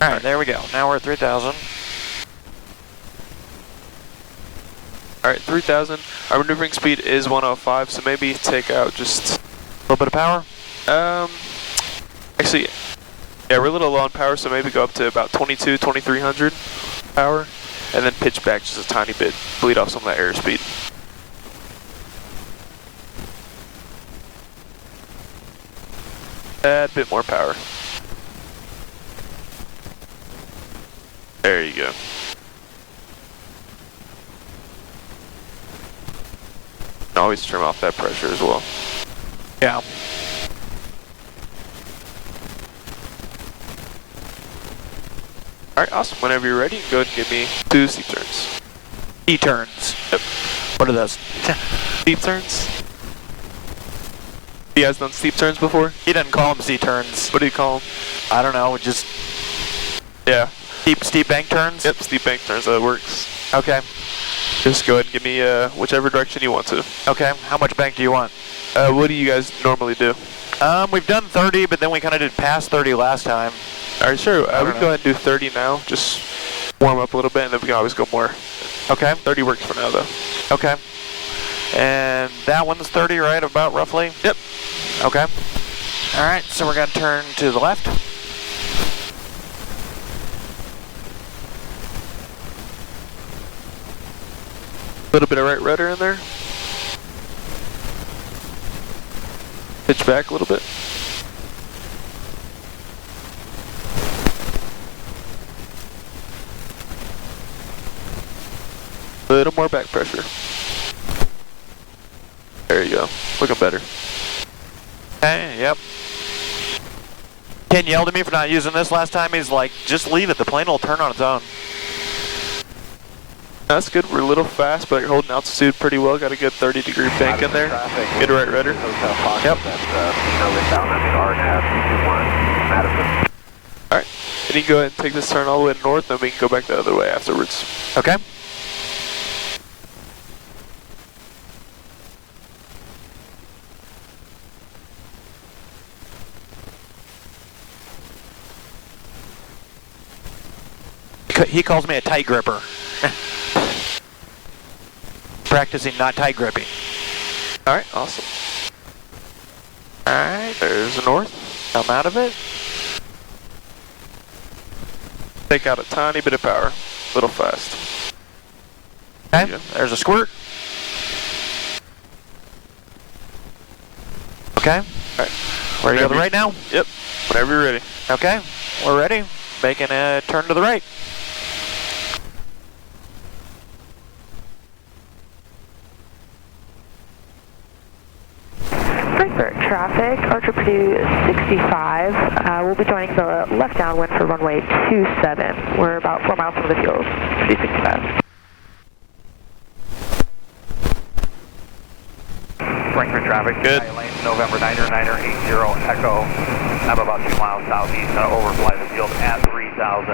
Alright, there we go. Now we're at 3,000. Alright, 3,000. Our maneuvering speed is 105, so maybe take out just A little bit of power? actually, yeah, we're a little low on power, so maybe go up to about 2,300 power, and then pitch back just a tiny bit, bleed off some of that airspeed. Add a bit more power. There you go. Always trim off that pressure as well. Yeah. Alright, awesome. Whenever you're ready, go ahead and give me 2 steep turns. E-turns. Yep. What are those? Steep turns? You guys done steep turns before? He doesn't call them C-turns. What do you call them? I don't know, just Yeah. steep bank turns? Yep, steep bank turns, that works. Okay. Just go ahead and give me whichever direction you want to. Okay, how much bank do you want? What do you guys normally do? We've done 30, but then we kind of did past 30 last time. Alright, sure. We don't can know. go ahead and do 30 now. Just warm up a little bit, and then we can always go more. Okay. 30 works for now, though. Okay. And that one's 30, right? About roughly? Yep. Okay. Alright, so we're going to turn to the left. A little bit of right rudder in there. Pitch back a little bit. A little more back pressure. There you go. Looking better. Okay, yep. Ken yelled at me for not using this last time. He's like, just leave it. The plane will turn on its own. That's good. We're a little fast, but you're holding altitude pretty well. Got a good 30-degree bank in there. Good right rudder. Yep. Alright. And you can go ahead and take this turn all the way north, and we can go back the other way afterwards. Okay. He calls me a tight gripper. Practicing not tight gripping. Alright, awesome. Alright, There's the north. come out of it. Take out a tiny bit of power. A little fast. Okay, Yeah. there's a squirt. Okay, Alright. ready to go to the right now? Yep. Whenever you're ready. Okay, we're ready. Making a turn to the right. Frankfurt traffic, Archer Purdue 65. We'll be joining the left downwind for runway 27. We're about 4 miles from the field, Purdue 65. Frankfurt traffic, Good. lane November 980 Echo. I'm about 2 miles southeast, going to overfly the field at 3,000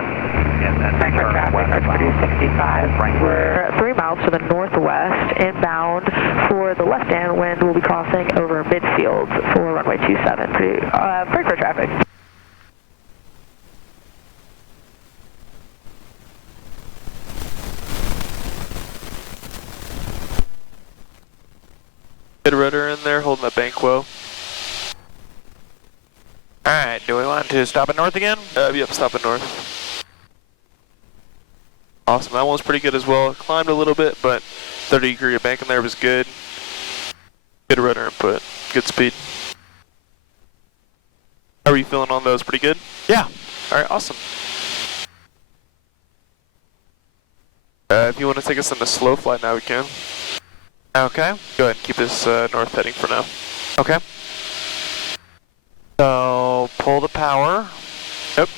and then Frankfurt turn traffic, Archer Purdue 65. We're 3 miles to the northwest, inbound for the left downwind. We'll be crossing over midfield for runway 27. Frankfurt traffic. Good rudder in there, holding that bank well. Alright, do we want to stop at north again? Yep, stopping north. Awesome, that one was pretty good as well. Climbed a little bit, but 30-degree bank in there was good. Good rudder input, good speed. How are you feeling on those? Pretty good? Yeah. Alright, awesome. If you want to take us on a slow flight now, we can. Okay. Go ahead and keep this north heading for now. Okay. So, pull the power. Yep.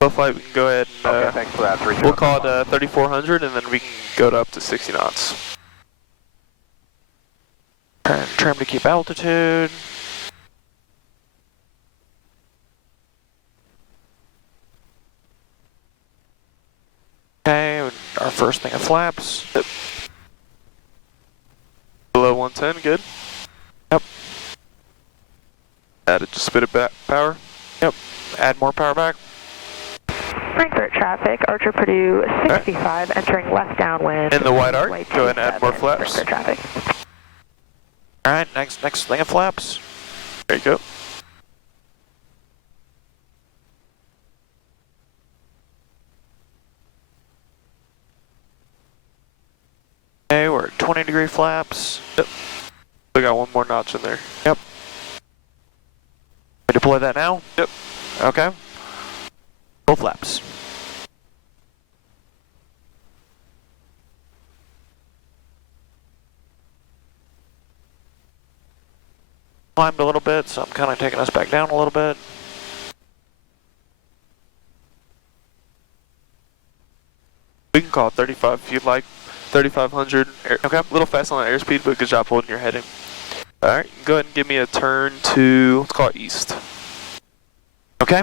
Slow flight, we can go ahead and Okay, thanks for that. we'll call it 3,400, and then we can go to up to 60 knots. Turn trim to keep altitude. Okay, our first thing of flaps. Yep. Below 110, good. Yep. Added just a bit of power. Yep. Add more power back. Frankfurt traffic, Archer Purdue 65, entering west downwind. In the wide arc, runway go ahead and add more 27, flaps. Frankfurt traffic. All right, next land flaps. There you go. Okay, we're at 20-degree flaps. Yep. We got one more notch in there. Yep. We deploy that now? Yep. Okay. Full flaps. Climbed a little bit, so I'm kind of taking us back down a little bit. We can call it 35 if you'd like. 3,500. Okay. A little fast on the airspeed, but good job holding your heading. Alright, go ahead and give me a turn to, let's call it east. Okay.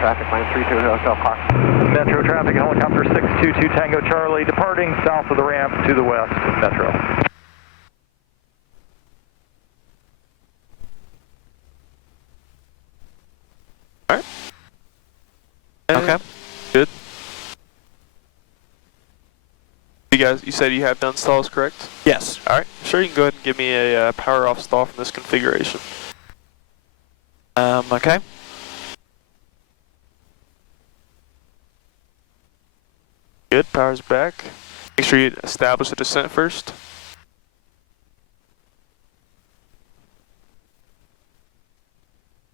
Traffic, line 32 Hotel Park. Metro traffic, helicopter 622 Tango Charlie, departing south of the ramp to the west, Metro. Alright. Okay. Good. You said you have done stalls, correct? Yes. Alright, sure, you can go ahead and give me a power off stall from this configuration. Okay. Good, power's back. Make sure you establish the descent first.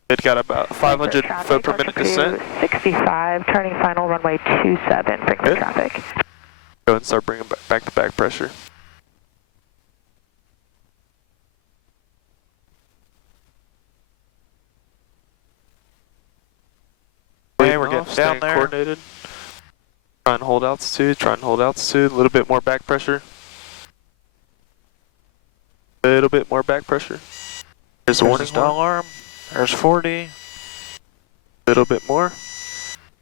It got about 500 foot per minute descent. 65, turning final runway 27, Frankfurt Good. traffic. Go ahead and start bringing back the back pressure. Okay, we're getting down Staying there. coordinated. Try and hold altitude, a little bit more back pressure. A little bit more back pressure. There's a There's warning a stall horn. arm. There's 40. A little bit more.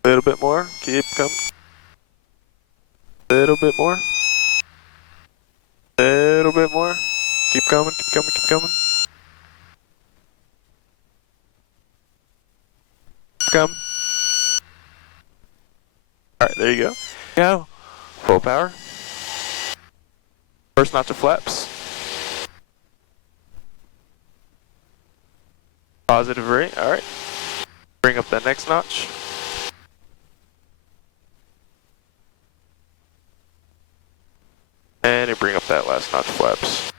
A little bit more. Keep coming. A little bit more. A little bit more. Keep coming, keep coming, keep coming. Come. Alright, there you go. Go. Full power. First notch of flaps. Positive rate, alright. Bring up that next notch. And you bring up that last notch of flaps.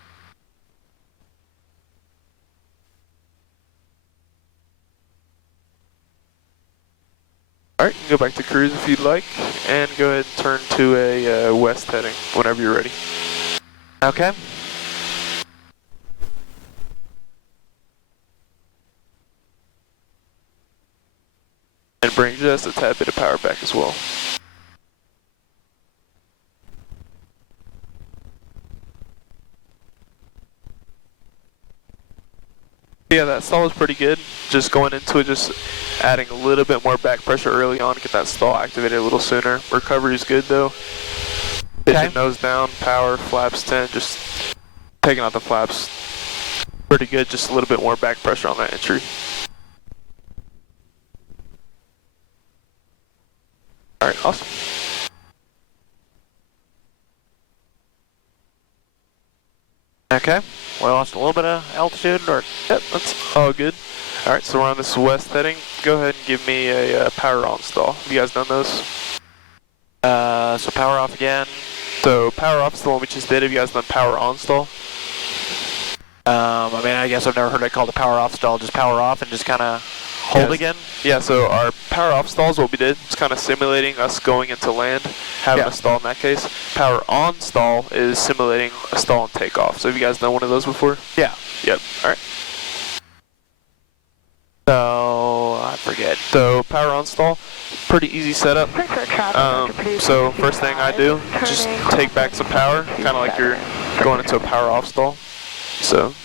Alright, you can go back to cruise if you'd like, and go ahead and turn to a west heading whenever you're ready. Okay. And bring just a tad bit of power back as well. Yeah, that stall is pretty good. Just going into it, just adding a little bit more back pressure early on, get that stall activated a little sooner. Recovery is good though. Pitching nose down, power, flaps 10, just taking out the flaps. Pretty good, just a little bit more back pressure on that entry. Alright, awesome. Okay. We lost a little bit of altitude, or Yep, that's all good. Alright, so we're on this west heading. Go ahead and give me a power on stall. Have you guys done those? so power off again. So power off is the one we just did. Have you guys done power on stall? I mean, I guess I've never heard it called a power off stall. Just power off and just kind of hold Yes. again. Yeah, so our power off stall is what we did. It's kind of simulating us going into land, having Yeah. a stall in that case. Power on stall is simulating a stall and takeoff. So have you guys done one of those before? Yeah. Yep. Alright. So I forget. So power on stall, pretty easy setup. Frankfurt traffic. So first thing I do, just take back some power, kind of like you're going into a power off stall. So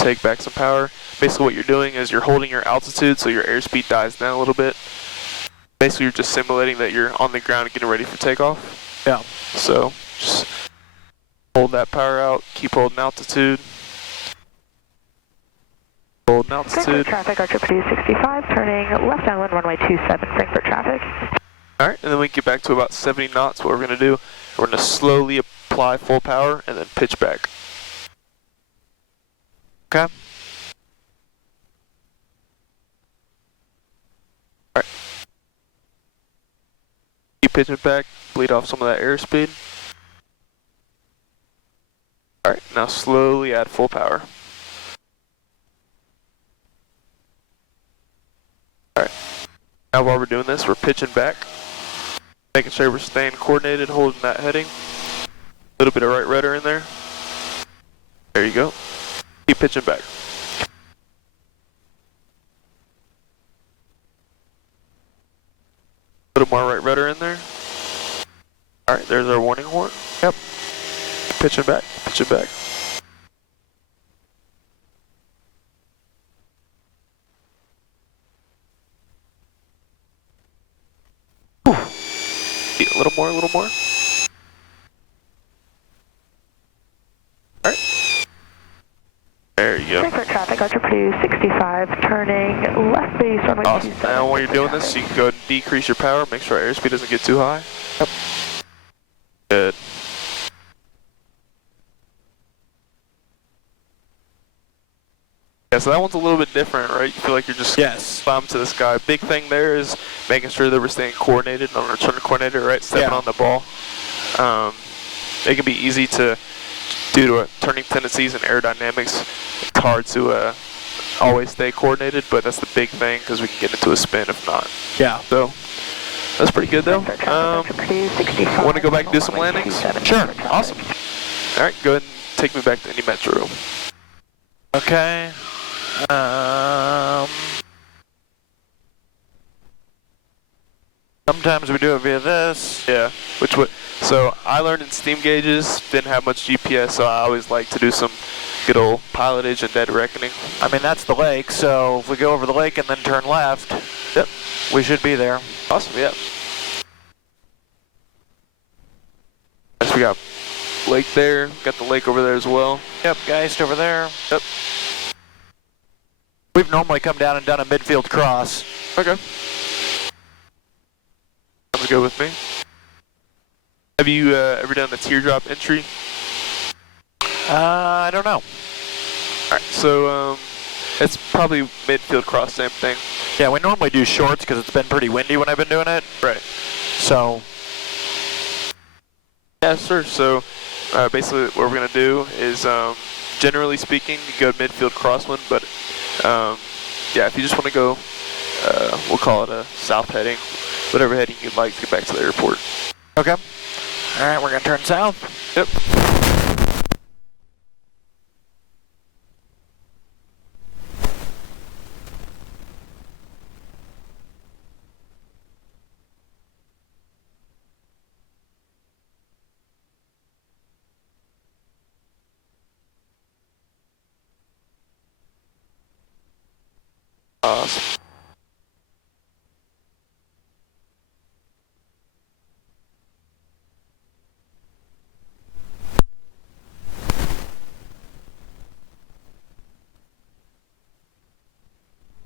take back some power. Basically what you're doing is you're holding your altitude so your airspeed dies down a little bit. Basically you're just simulating that you're on the ground and getting ready for takeoff. Yeah. So just hold that power out, keep holding altitude. Holding altitude. Frankfurt traffic, Archer Purdue 65, turning left downwind runway 27, Frankfurt traffic. Alright, and then we get back to about 70 knots. What we're going to do, we're going to slowly apply full power and then pitch back. Okay? Alright. Keep pitching back, bleed off some of that airspeed. Alright, now slowly add full power. Alright. Now while we're doing this, we're pitching back. Making sure we're staying coordinated, holding that heading. A little bit of right rudder in there. There you go. Keep pitching back. A little more right rudder in there. Alright, there's our warning horn. Yep. Pitching back, pitching back. A little more, a little more. Alright. There you go. Frankfurt traffic, Archer Purdue 65, turning left base runway 27. Awesome. Now while you're doing this, you can go ahead and decrease your power, make sure our airspeed doesn't get too high. Yep. Good. Yeah, so that one's a little bit different, right? You feel like you're just climbing to the sky. Big thing there is making sure that we're staying coordinated on our turn coordinator, right? Stepping on the ball. It can be easy to, due to turning tendencies and aerodynamics, it's hard to always stay coordinated, but that's the big thing because we can get into a spin if not. Yeah. So that's pretty good though. Want to go back and do some landings? Sure. Awesome. All right, go ahead and take me back to any metro. Okay. Sometimes we do it via this. Yeah, so I learned in steam gauges, didn't have much GPS, so I always like to do some good old pilotage and dead reckoning. I mean, that's the lake, so if we go over the lake and then turn left, yep, we should be there. Awesome, yeah. Next we got lake there, got the lake over there as well. Yep, Geist over there. Yep. We've normally come down and done a midfield cross. Okay. Sounds good with me. Have you ever done the teardrop entry? I don't know. Alright, so it's probably midfield cross, same thing. Yeah, we normally do shorts because it's been pretty windy when I've been doing it. Right. So. Yeah, sure. So basically what we're going to do is, generally speaking, you go midfield crosswind, but yeah, if you just want to go, we'll call it a south heading, whatever heading you'd like to get back to the airport. Okay. All right, we're going to turn south. Yep. Awesome.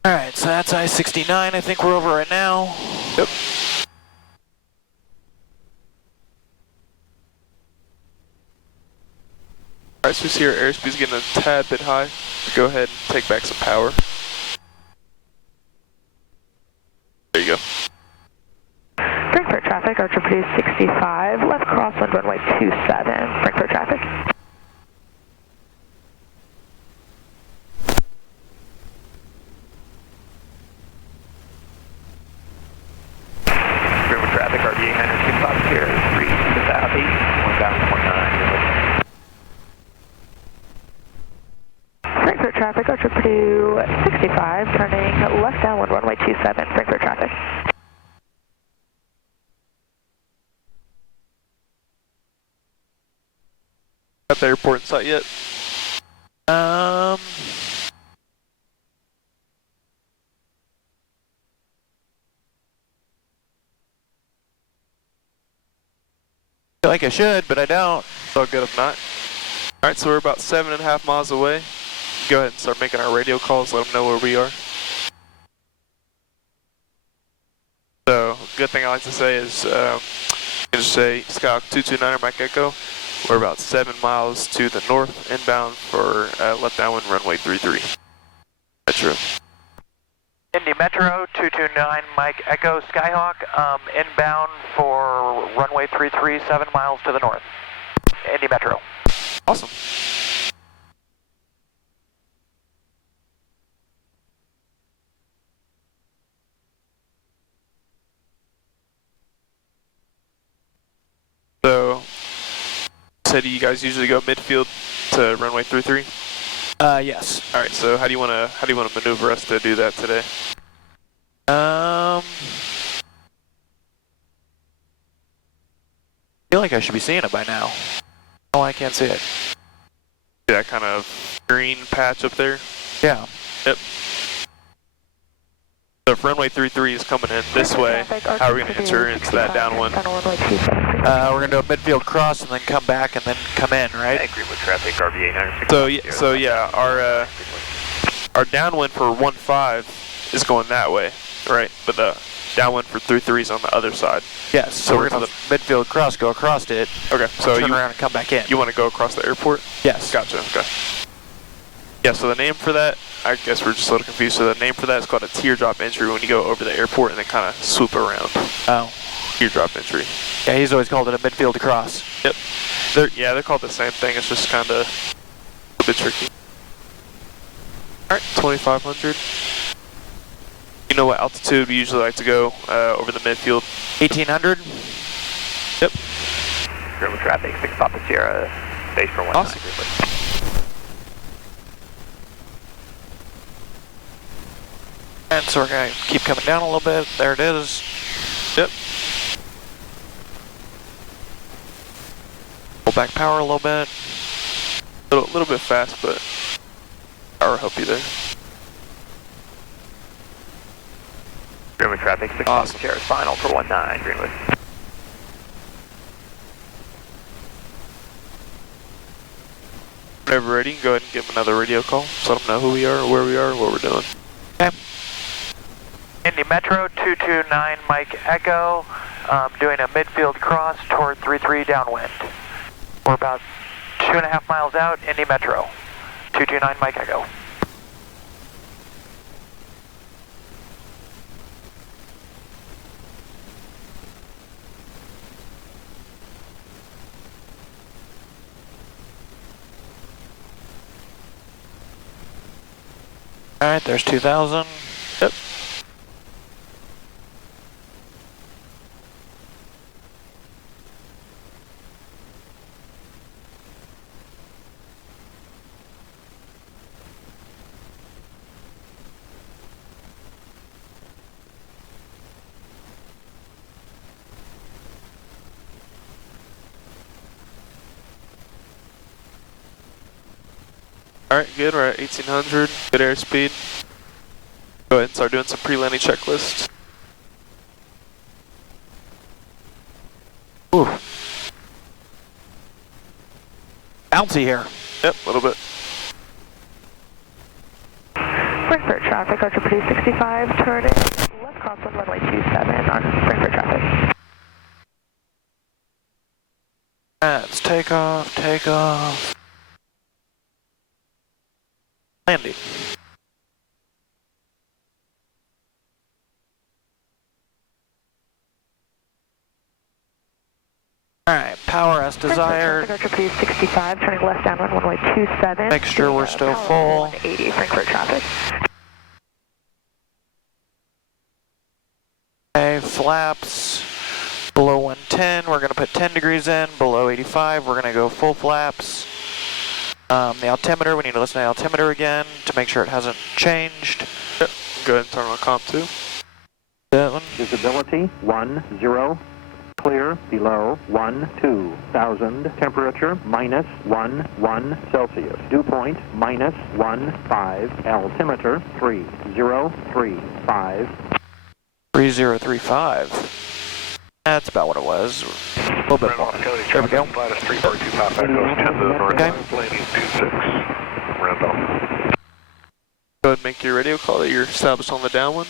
Alright, so that's I-69 I think we're over right now. Yep. Alright, so we see our airspeed's getting a tad bit high. Go ahead and take back some power. There you go. Frankfurt traffic, Archer Purdue 65, left crosswind runway 27, Frankfurt traffic. Frankfurt traffic, RV 865 here, 3 to the southeast, 1049. Frankfurt traffic, Archer Purdue 65, turning left downwind runway 27, Frankfurt traffic. Got the airport in sight yet? feel like I should, but I don't. It's all good if not. Alright, so we're about 7.5 miles away. Go ahead and start making our radio calls, let them know where we are. So, good thing I like to say is, you can just say Skyhawk 229 Mike Echo. We're about 7 miles to the north, inbound for left downwind runway 33. Metro. Indy Metro 229 Mike Echo Skyhawk, inbound for runway 33, 7 miles to the north. Indy Metro. Awesome. So, said you guys usually go midfield to runway 33? Yes. All right. So how do you want to maneuver us to do that today? I feel like I should be seeing it by now. Oh, I can't see it. See that kind of green patch up there? Yeah. Yep. So if runway 33 is coming in this way, how are we going to enter into that downwind? We're going to do a midfield cross and then come back and then come in, right? I agree with traffic, RV 896. So yeah, our downwind for 15 is going that way, right? But the downwind for 33 is on the other side. Yes, so we're going to midfield cross, go across it. Okay, so turn around and come back in. You want to go across the airport? Yes. Gotcha, okay. Yeah, so the name for that, I guess we're just a little confused. So the name for that is called a teardrop entry when you go over the airport and then kind of swoop around. Oh. Teardrop entry. Yeah, he's always called it a midfield cross. Yep. They're called the same thing. It's just kind of a bit tricky. All right, 2,500. You know what altitude we usually like to go over the midfield? 1,800. Yep. German traffic, 6 Papa Sierra, base for 19. Awesome. And so we're going to keep coming down a little bit. There it is. Yep. Pull back power a little bit. A little bit fast, but power will help you there. Greenwood traffic, 6 Awesome. Papa Sierra, final for 19, Greenwood. Whenever ready, go ahead and give them another radio call. So let them know who we are, where we are, what we're doing. Okay. Indy Metro 229 Mike Echo, doing a midfield cross toward 33 downwind. We're about 2.5 miles out, Indy Metro 229 Mike Echo. Alright, there's 2,000. Yep. Alright, good. We're at 1,800. Good airspeed. Go ahead and start doing some pre-landing checklists. Ooh. Bouncy here. Yep, a little bit. Frankfurt traffic, RGPD 65, turning left crosswind runway 27 on Frankfurt traffic. Let's take off, take off. Landing. Alright, power as desired. Frankfurt traffic, RGPD 65, turning left downwind runway 27. Make sure we're still full. 180 Frankfurt traffic. Okay, flaps below 110. We're going to put 10 degrees in. Below 85, we're going to go full flaps. The altimeter, we need to listen to the altimeter again to make sure it hasn't changed. Yep. Go ahead and turn on comp 2. That one. Visibility 10, clear below 12,000, temperature -1 Celsius, dew point -15, altimeter 3035. 3035. That's about what it was. A little bit more. There we go. Lattice 342 Papa Echoes 10 to the north. Okay. Landing 26. Randolph. Go ahead and make your radio call that you're established on the downwind.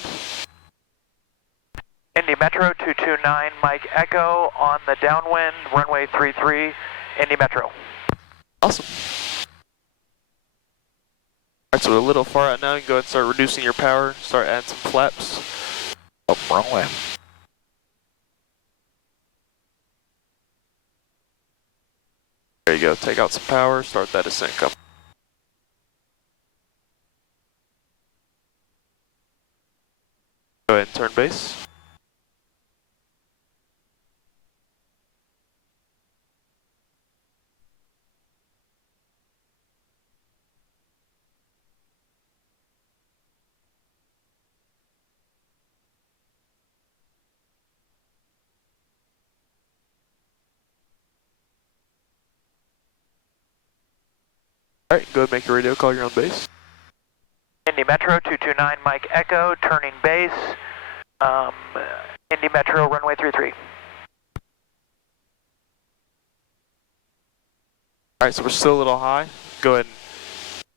Indy Metro 229 Mike Echo on the downwind, runway 33, Indy Metro. Awesome. Alright, so we're a little far out now. You can go ahead and start reducing your power, start adding some flaps. Oh, wrong way. There you go, take out some power, start that ascent coming. Go ahead and turn base. Alright, go ahead and make your radio call, you're on base. Indy Metro 229 Mike Echo, turning base, Indy Metro runway 33. Alright, so we're still a little high. Go ahead and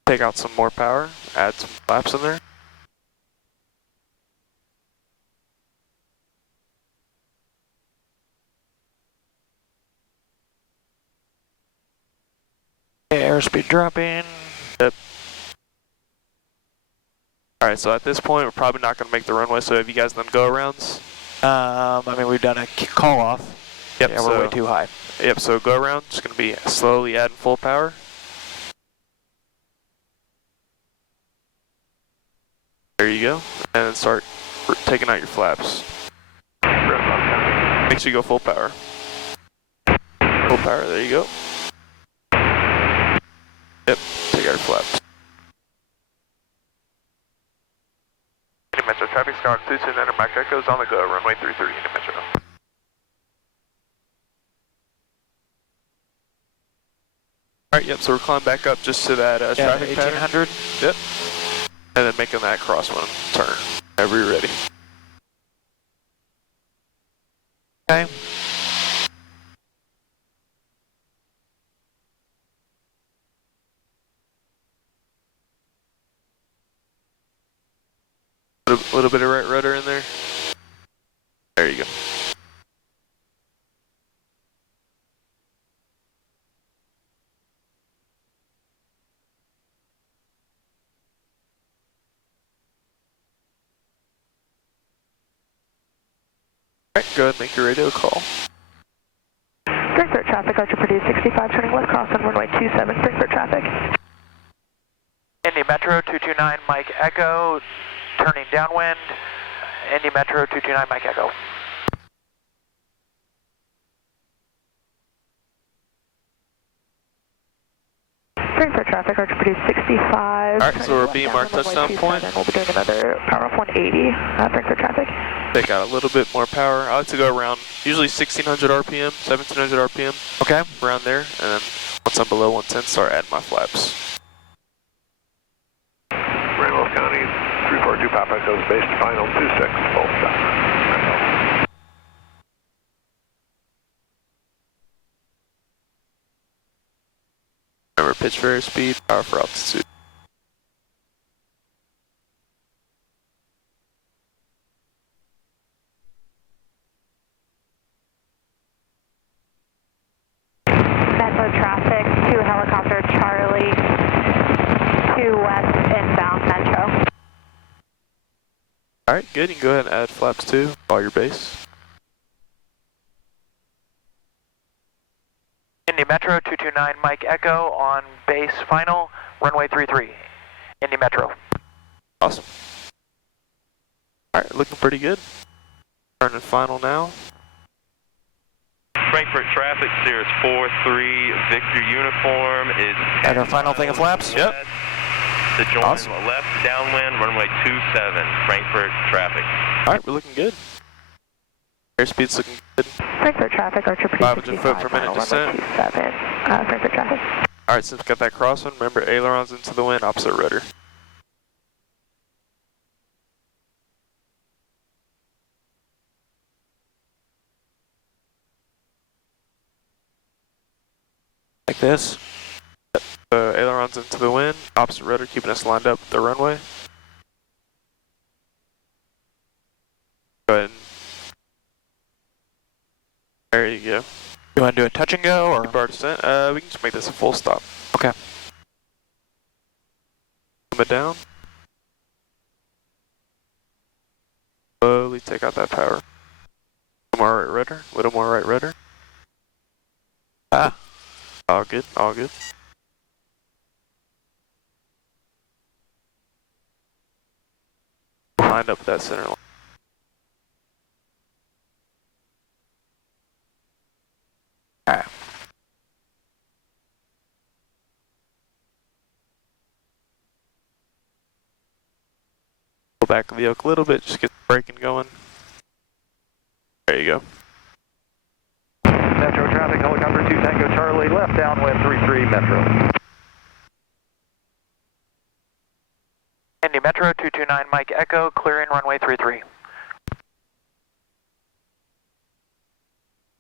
take out some more power, add some flaps in there. Airspeed dropping. Yep. Alright, so at this point, we're probably not going to make the runway, so have you guys done go-arounds? I mean, we've done a call off. Yep, Yeah, we're way too high. Yep, so go-around, just going to be slowly adding full power. There you go. And then start taking out your flaps. Make sure you go full power. Full power, there you go. Yep, take out your flaps. Indy Metro, traffic star 229 Mike Echoes on the go, runway 33, Indy Metro. Alright, yep, so we're climbing back up just to that traffic pattern. 1800. Yep. And then making that crosswind turn, whenever you're ready. Okay. A little bit of right rudder in there. There you go. Alright, go ahead and make your radio call. Frankfurt traffic, Archer Purdue 65, turning left cross on runway 27, Frankfurt traffic. Indy Metro 229 Mike Echo, turning downwind, Indy Metro 229 Mike Echo. Frankfurt traffic, Archer Purdue 65. Alright, so we're being marked touchdown point. We'll be doing another power off 180, Frankfurt traffic. Take out a little bit more power. I like to go around usually 1600 RPM, 1700 RPM. Okay. Around there, and then once I'm below 110, start adding my flaps. Randolph County 342 Papa Echoes base to final 26, full stop. Remember, pitch for airspeed, power for altitude. Metro traffic, 2 helicopter Charlie, 2 west inbound Metro. Alright, good. You can go ahead and add flaps too, while your base. Indy Metro 229 Mike Echo on base final, runway 33, Indy Metro. Awesome. Alright, looking pretty good. Turning final now. Frankfurt traffic, Cirrus 43 Victor uniform is... And our final thing of flaps? Yep. To join Awesome. left downwind, runway 27, Frankfurt traffic. Alright, we're looking good. Airspeed's looking good. Frankfurt traffic, Archer Purdue 500 65, foot per minute final descent. runway 27, Frankfurt traffic. Alright, since we got that crosswind, remember ailerons into the wind, opposite rudder. Like this. The ailerons into the wind, opposite rudder keeping us lined up the runway. Go ahead. There you go. You want to do a touch and go, or? Bar descent. We can just make this a full stop. Okay. Come it down. Slowly take out that power. A little more right rudder. A little more right rudder. Ah. All good. All good. Lined up that center line. Alright. Pull back of the yoke a little bit, just get the braking going. There you go. Metro traffic, helicopter 2 Tango Charlie, left downwind 33 Metro. Indy Metro 229 Mike Echo, clearing runway 33.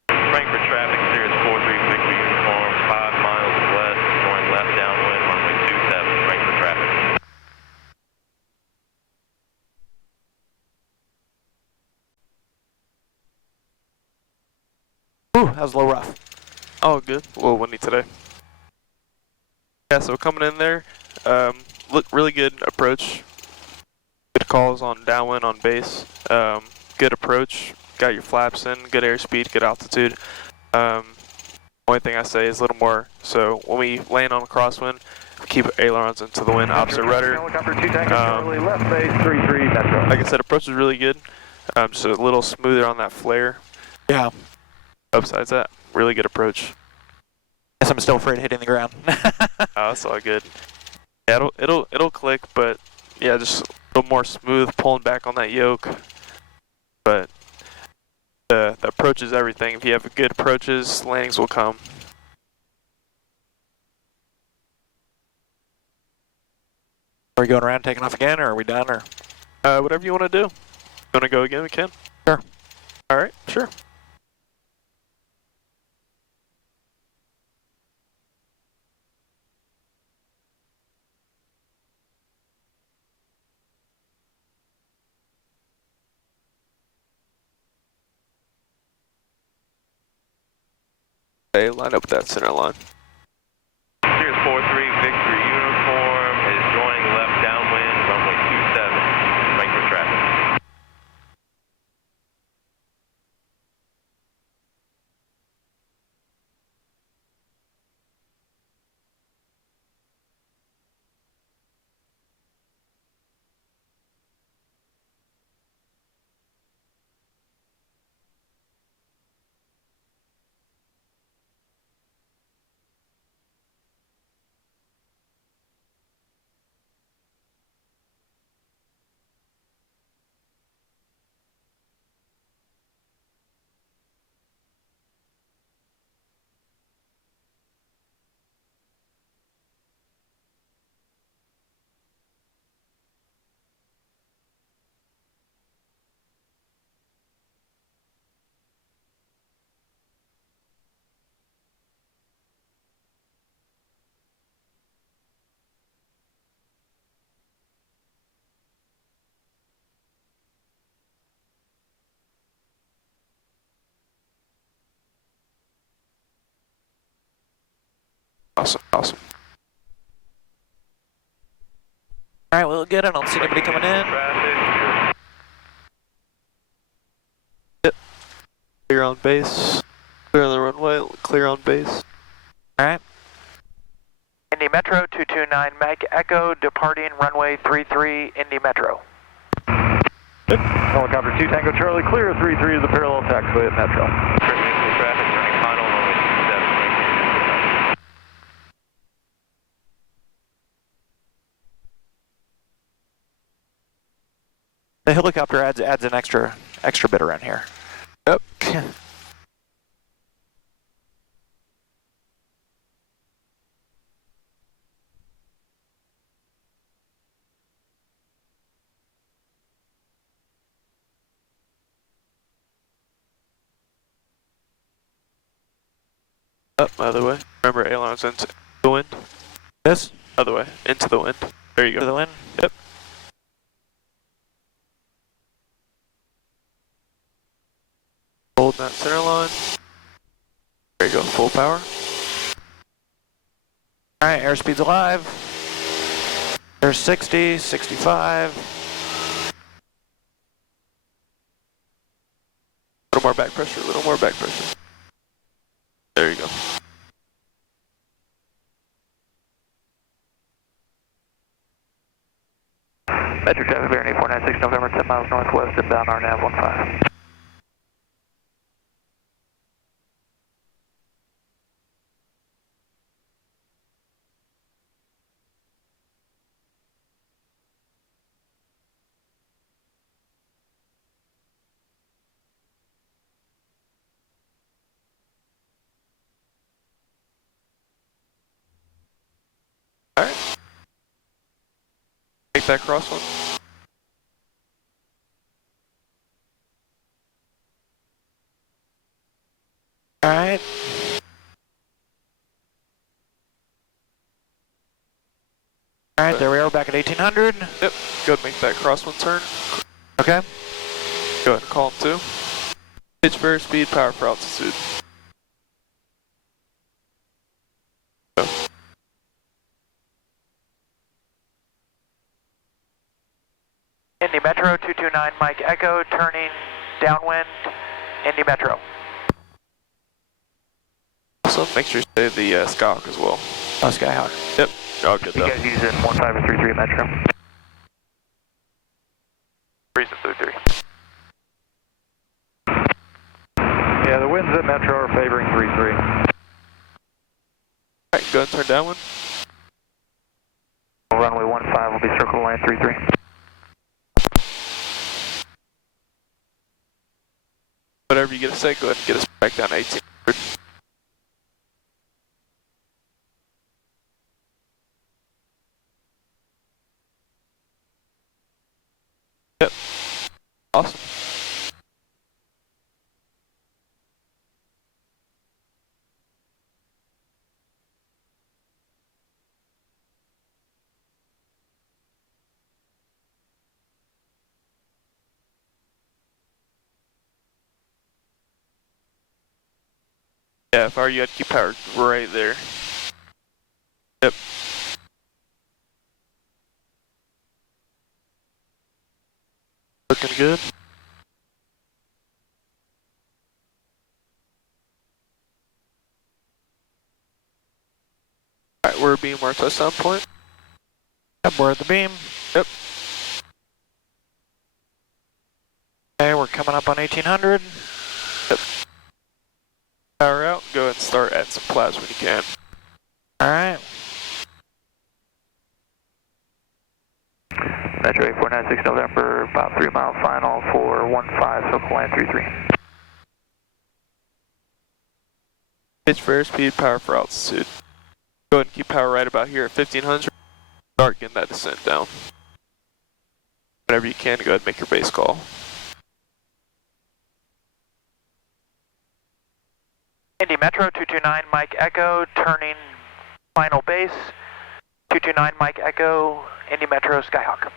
Frankfurt traffic, Sirius 43 Victor Uniform, 5 miles west, going left downwind, runway 27, Frankfurt traffic. Ooh, that was a little rough. Oh, good. A little windy today. Yeah, so coming in there, look really good approach. Good calls on downwind, on base. Good approach. Got your flaps in, good airspeed, good altitude. Only thing I say is a little more. So when we land on a crosswind, keep ailerons into the wind, opposite rudder. Helicopter 2 Tango Charlie, left base 33 Metro. Like I said, approach is really good. Just a little smoother on that flare. Yeah. Besides that, really good approach. Guess I'm still afraid of hitting the ground. Oh, that's all good. Yeah, it'll click, but yeah, just a little more smooth, pulling back on that yoke. But the approach is everything. If you have good approaches, landings will come. Are we going around taking off again, or are we done, or? Whatever you want to do. You want to go again, we can. Sure. All right, sure. Hey, line up with that center line. Sirius 43 Victor Uniform is going left downwind, runway 27, Frankfurt traffic. Awesome, awesome. All right, well, good. I don't see anybody coming in. Traffic. Clear on base. Clear on the runway. Clear on base. All right. Indy Metro 229 Mike Echo, departing runway 33 Indy Metro. Helicopter 2 Tango Charlie, clear 33 is the parallel taxiway at Metro. Traffic turning final, runway 27, Frankfurt. The helicopter adds an extra bit around here. Yep. Up, other way. Remember, ailerons into the wind. This? Other way, into the wind. There you go. To the wind? Yep. Hold that center line. There you go, full power. Alright, airspeed's alive. There's 60, 65. A little more back pressure, a little more back pressure. There you go. Metro traffic bearing 8496 November, 10 miles northwest, inbound RNAV 15. Alright. Make that crosswind. Alright. Alright, there we are, back at 1800. Yep. Go ahead and make that crosswind turn. Okay. Go ahead and call them 2. Pitch for airspeed, power for altitude. Go. Indy Metro 229 Mike Echo, turning downwind, Indy Metro. Also, make sure you say the Skyhawk as well. Oh, Skyhawk. Yep. All good You though. guys using 15 or 33 Metro? Reason 33. Yeah, the winds at Metro are favoring 33. Alright, go ahead and turn downwind. Runway 15 will be circle line 33. Whatever you get to say, go ahead and get us back down to 1800. Yep. Awesome. Yeah, if I were you, I'd keep power right there. Yep. Looking good. Alright, we're beam our touchdown point. Yep, we're at the beam. Yep. Okay, we're coming up on 1800. Yep. Power out, go ahead and start adding some flaps when you can. Alright. Metro 8496 November, about 3 mile final for 15, circle line 33. Pitch for airspeed, power for altitude. Go ahead and keep power right about here at 1500. Start getting that descent down. Whenever you can, go ahead and make your base call. Indy Metro 229 Mike Echo, turning final base, 229 Mike Echo, Indy Metro Skyhawk.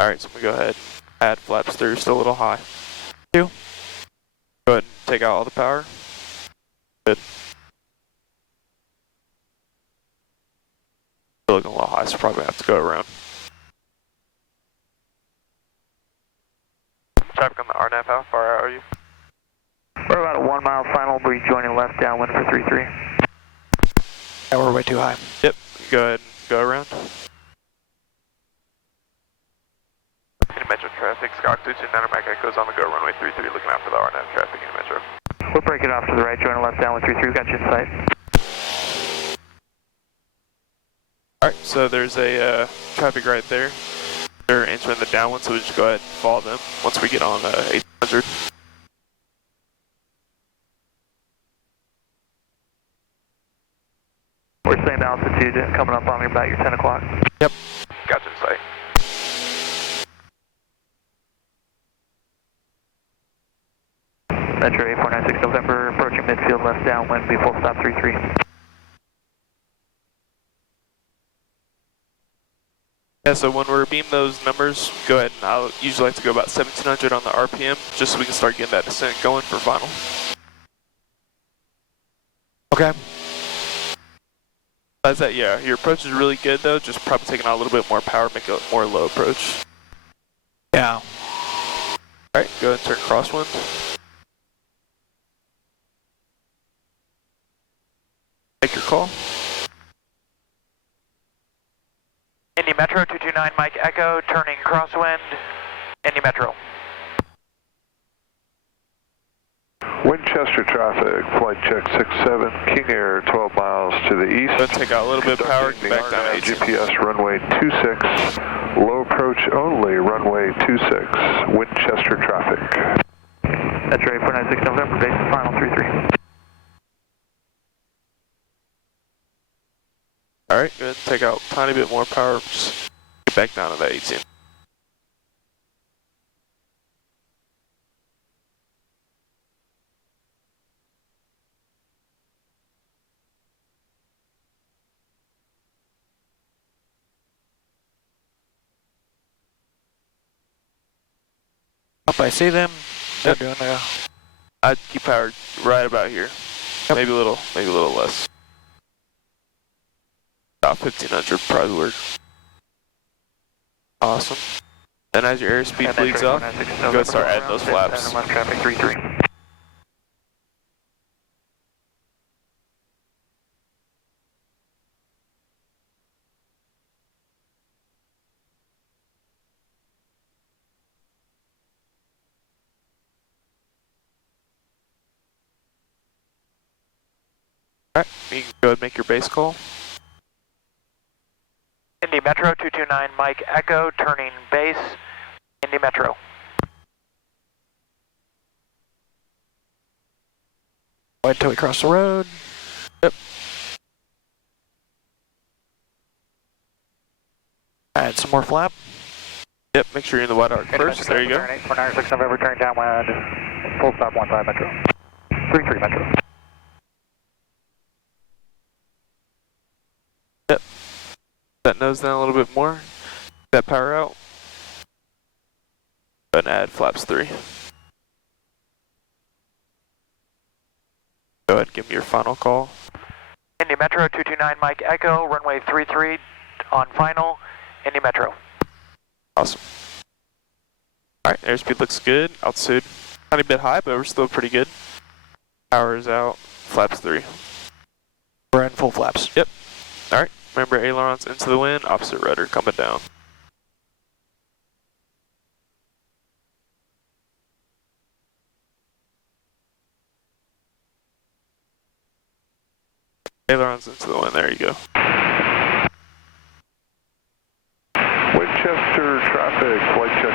Alright, so I'm going to go ahead, add flaps through, still a little high. 2. Go ahead and take out all the power. Good. Still looking a little high, so probably have to go around. Traffic on the RNAV, how far out are you? We're about a 1 mile final, we'll be joining left downwind for 33. Yeah, we're way too high. Yep, go ahead and go around. Indy Metro traffic, Skyhawk 229 Mike Echo's on the go, runway 33, looking out for the RNAV traffic in Metro. We'll break it off to the right, joining left downwind 33, we got you in sight. Alright, so there's a traffic right there. They're entering the downwind, so we just go ahead and follow them once we get on 1800. We're same altitude, coming up on about your 10 o'clock. Yep. Gotcha in sight. Metro 8496 November, approaching midfield, left downwind, be full stop 33. Yeah, so when we're beam those numbers, go ahead and I'll usually like to go about 1700 on the RPM, just so we can start getting that descent going for final. Okay. Besides that, yeah, your approach is really good though, just probably taking out a little bit more power, make a more low approach. Yeah. Alright, go ahead and turn crosswind. Take your call. Indy Metro 229 Mike Echo, turning crosswind, Indy Metro. Winchester traffic, flight check 67, King Air 12 miles to the east. Go ahead and take out a little bit of power, get back down to 18. GPS runway 26, low approach only, runway 26, Winchester traffic. Metro 8496 November, base and final 33. Alright, go ahead and take out a tiny bit more power, just get back down to that 18. Up, I see them. They're Yep. doing a... I'd keep power right about here. Yep. Maybe a little less. About 1500 probably work. Awesome. Then as your airspeed bleeds up, go ahead and start adding those flaps. Traffic 33. Alright, you can go ahead and make your base call. Indy Metro 229 Mike Echo, turning base, Indy Metro. Wait until we cross the road. Yep. Add some more flap. Yep, make sure you're in the wide arc first. There you go. 496 November, turning downwind, full stop 15 Metro. 33 Metro. Yep. That nose down a little bit more. That power out. Go ahead and add flaps 3. Go ahead and give me your final call. Indy Metro 229 Mike Echo, runway 33 on final, Indy Metro. Awesome. Alright, airspeed looks good. Altitude, tiny bit high, but we're still pretty good. Power is out. Flaps 3. We're in full flaps. Yep. Alright, remember ailerons into the wind, opposite rudder coming down. Ailerons into the wind, there you go. Winchester traffic, flight check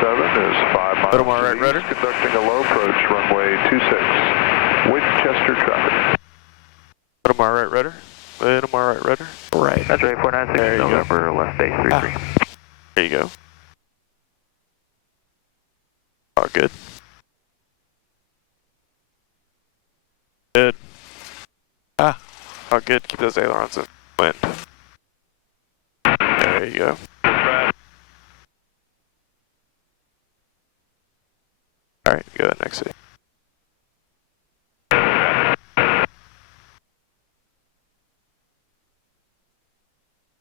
67 is 5 miles Little more to right the rudder. east, conducting a low approach, runway 26, Winchester traffic. Little more right rudder. Little more right rudder. Right. Metro 8496 There you go. November, left base 33. There you go. Oh, good. Good. Ah. Oh, good. Keep those ailerons in wind. There you go. Alright, go ahead and exit.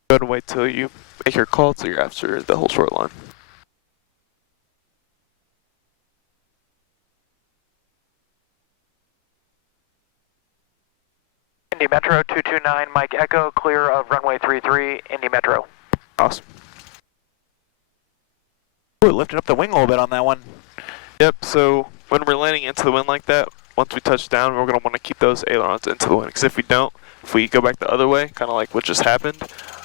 Go ahead and wait till you make your call till you're after the whole short line. Indy Metro 229 Mike Echo, clear of runway 33, Indy Metro. Awesome. Ooh, lifted up the wing a little bit on that one. Yep, so when we're landing into the wind like that, once we touch down, we're going to want to keep those ailerons into the wind. Because if we don't, if we go back the other way, kind of like what just happened,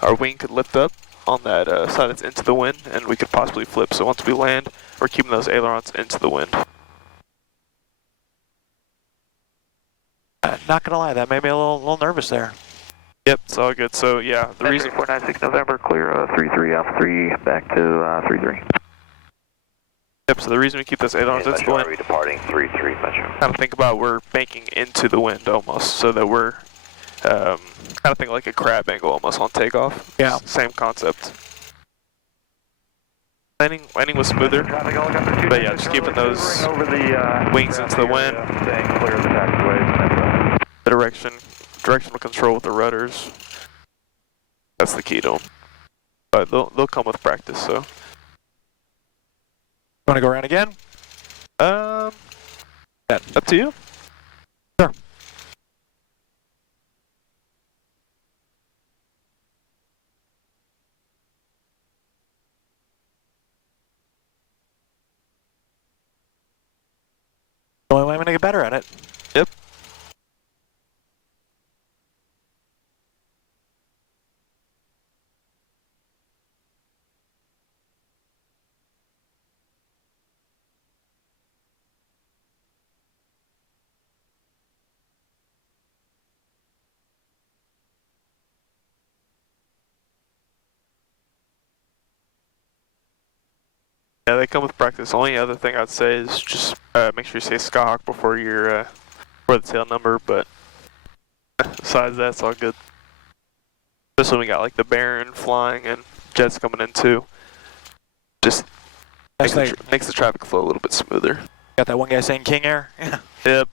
our wing could lift up on that side that's into the wind, and we could possibly flip. So once we land, we're keeping those ailerons into the wind. Not gonna lie, that made me a little nervous there. Yep, it's all good. So yeah, the reason 496 November, clear 33 Alpha 3, back to 33. Yep, so the reason we keep this ailerons into the wind, departing 33 Metro. kind of think about we're banking into the wind almost, so that we're kind of think like a crab angle almost on takeoff. Yeah. Same concept. Landing was smoother, but yeah, just keeping those over the, wings into the wind. Staying clear of the taxiways. The directional control with the rudders. That's the key to them. But they'll come with practice, so. Want to go around again? Up to you. Sure. The only way I'm going to get better at it. Yep. Yeah, they come with practice. Only other thing I'd say is just make sure you say Skyhawk before your before the tail number, but besides that, it's all good. Especially when we got like the Baron flying and jets coming in too. Just makes the traffic flow a little bit smoother. Got that one guy saying King Air? Yeah. Yep.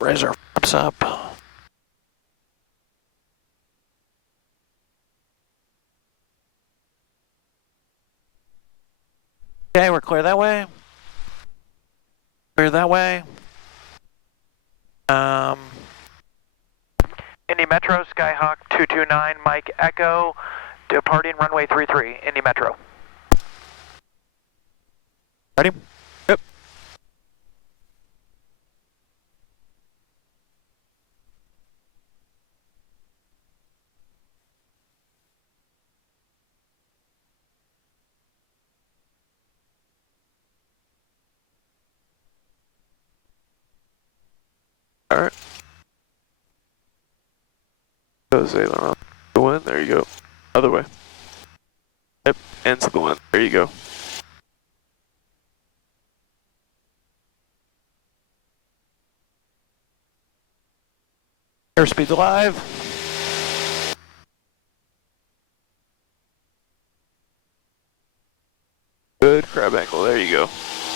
Raise our flaps up. Okay, we're clear that way. Clear that way. Indy Metro, Skyhawk 229, Mike Echo, departing runway 33, Indy Metro. Ready? Yep. Alright. Goes aileron. The wind, there you go. Other way. Yep, into the wind. There you go. Airspeed's alive. Good crab angle, there you go.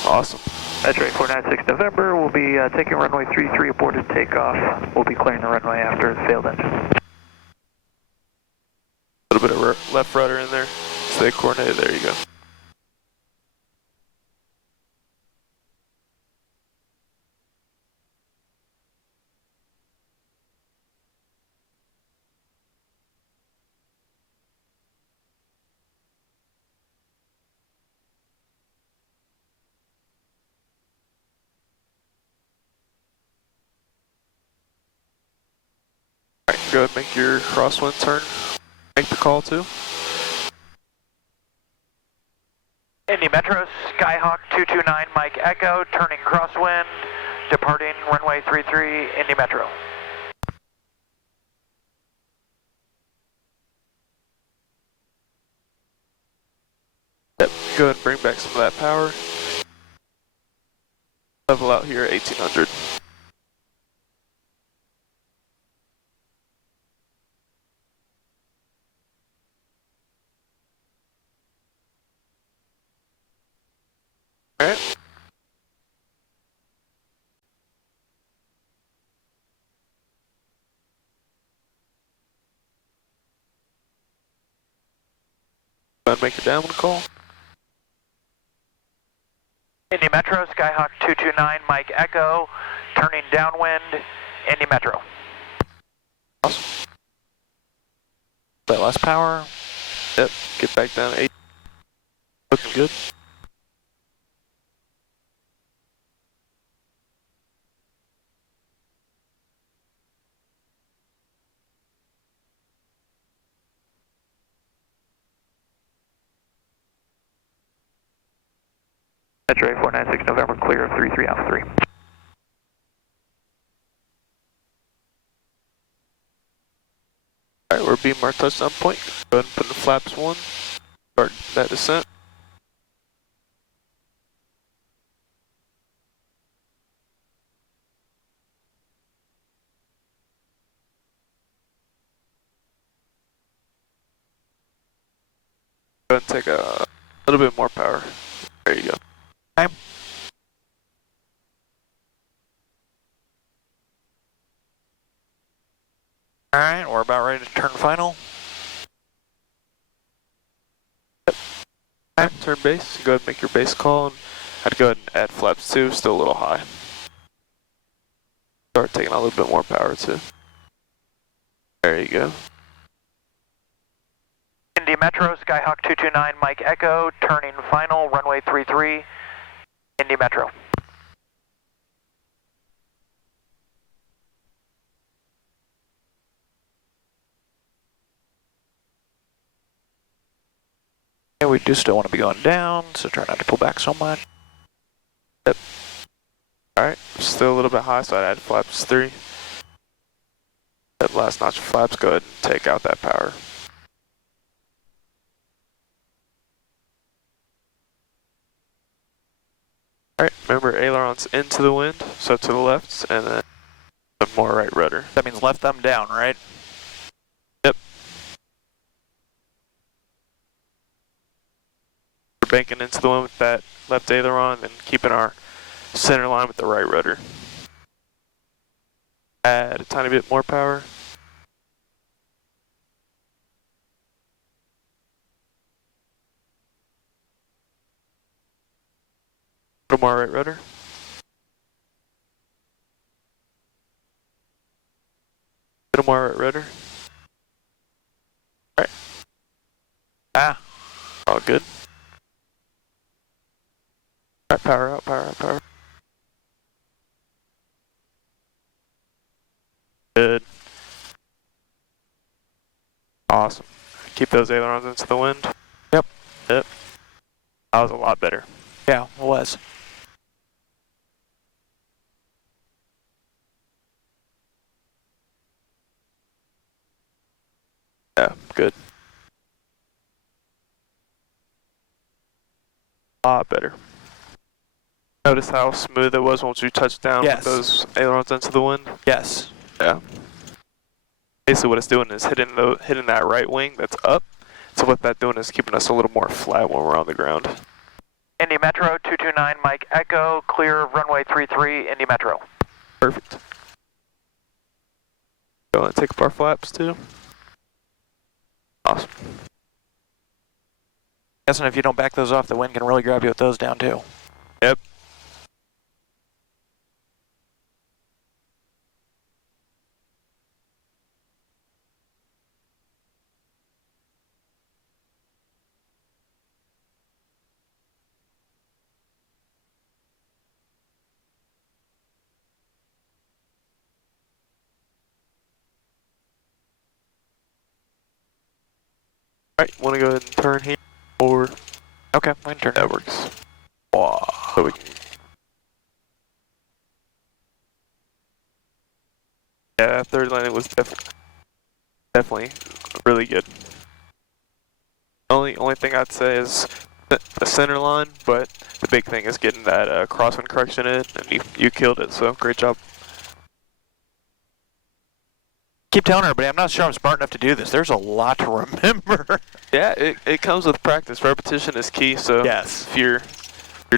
Awesome. That's right, 496 November. We'll be taking runway 33 aborted takeoff. We'll be clearing the runway after the failed engine. A little bit of left rudder in there. Stay coordinated, there you go. Alright, go ahead and make your crosswind turn. Make the call too. Indy Metro, Skyhawk 229, Mike Echo, turning crosswind, departing runway 33, Indy Metro. Yep, go ahead and bring back some of that power. Level out here at 1800. Alright. Go ahead and make your downwind call. Indy Metro, Skyhawk 229, Mike Echo, turning downwind, Indy Metro. Awesome. Bit less power. Yep, get back down to 8. Looking good. That's right, 496 November, clear of 33 Alpha 3. Alright, we're beam our touchdown point. Go ahead and put in flaps 1. Start that descent. Go ahead and take a little bit more power. There you go. Okay. Alright, we're about ready to turn final. Okay. Turn base. Go ahead and make your base call. And I'd go ahead and add flaps 2, still a little high. Start taking a little bit more power too. There you go. Indy Metro, Skyhawk 229, Mike Echo, turning final, runway 33, Indy Metro. And we do still want to be going down, so try not to pull back so much. Yep. Alright, still a little bit high, so I'd add flaps 3. That last notch of flaps, go ahead and take out that power. Alright, remember ailerons into the wind, so to the left, and then some more right rudder. That means left thumb down, right? Yep. We're banking into the wind with that left aileron and keeping our center line with the right rudder. Add a tiny bit more power. A little more right rudder. A little more right rudder. Alright. Ah. All good. Alright, power out, power out, power out. Good. Awesome. Keep those ailerons into the wind. Yep. Yep. That was a lot better. Yeah, it was. Yeah, good. A lot better. Notice how smooth it was once you touched down Yes. with those ailerons into the wind? Yes. Yeah. Basically what it's doing is hitting that right wing that's up. So what that's doing is keeping us a little more flat when we're on the ground. Indy Metro, 229, Mike Echo, clear of runway 33, Indy Metro. Perfect. Go and take up our flaps too. Awesome. Guessing if you don't back those off, the wind can really grab you with those down too. Yep. Alright, want to go ahead and turn here, or Okay, we can turn. that works. Wow. So we can... Yeah, that third landing was definitely really good. Only thing I'd say is the center line, but the big thing is getting that crosswind correction in, and you killed it, so great job. Keep telling everybody, I'm not sure I'm smart enough to do this. There's a lot to remember. Yeah, it comes with practice. Repetition is key, so Yes. if you're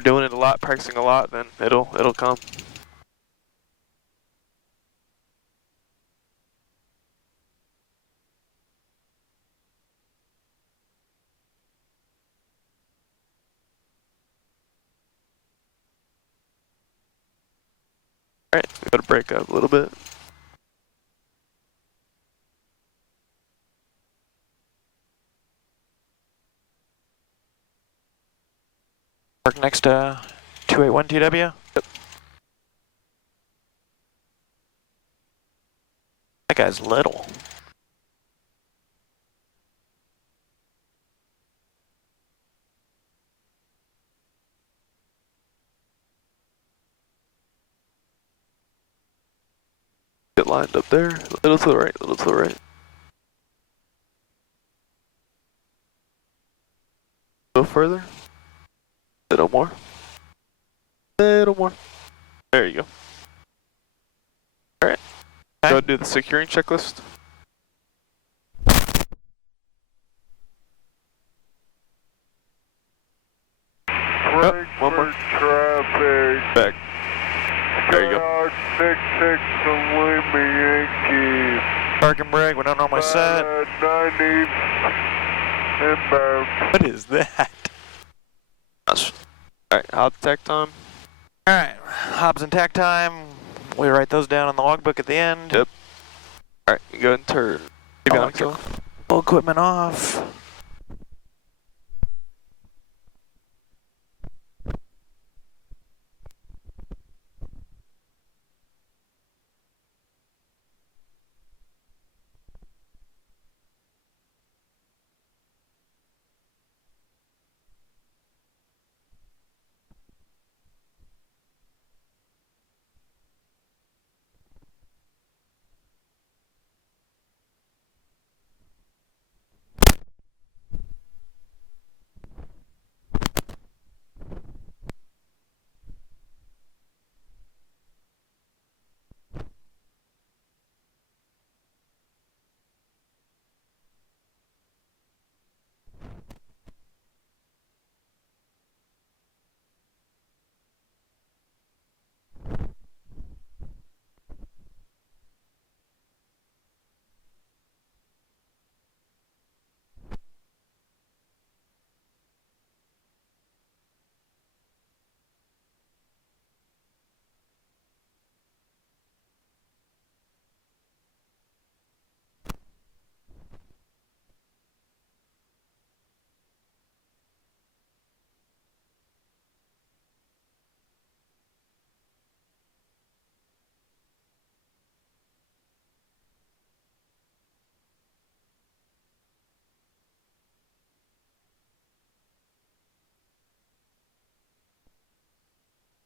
doing it a lot, practicing a lot, then it'll come. Alright, we gotta break up a little bit. Park next to 281 TW. Yep. That guy's little. Get lined up there. A little to the right, a little to the right. A little further. A little more. Little more. There you go. Alright. Okay. Go do the securing checklist. Oh, one more. Traffic. Back. There you go. 66 to Lima Yankee. Park and brake, we don't normally set. 90 inbound. What is that? Alright, hot tech time. Alright, Hobbs and tack time. We write those down on the logbook at the end. Yep. Alright, you go ahead and turn. Full equipment off.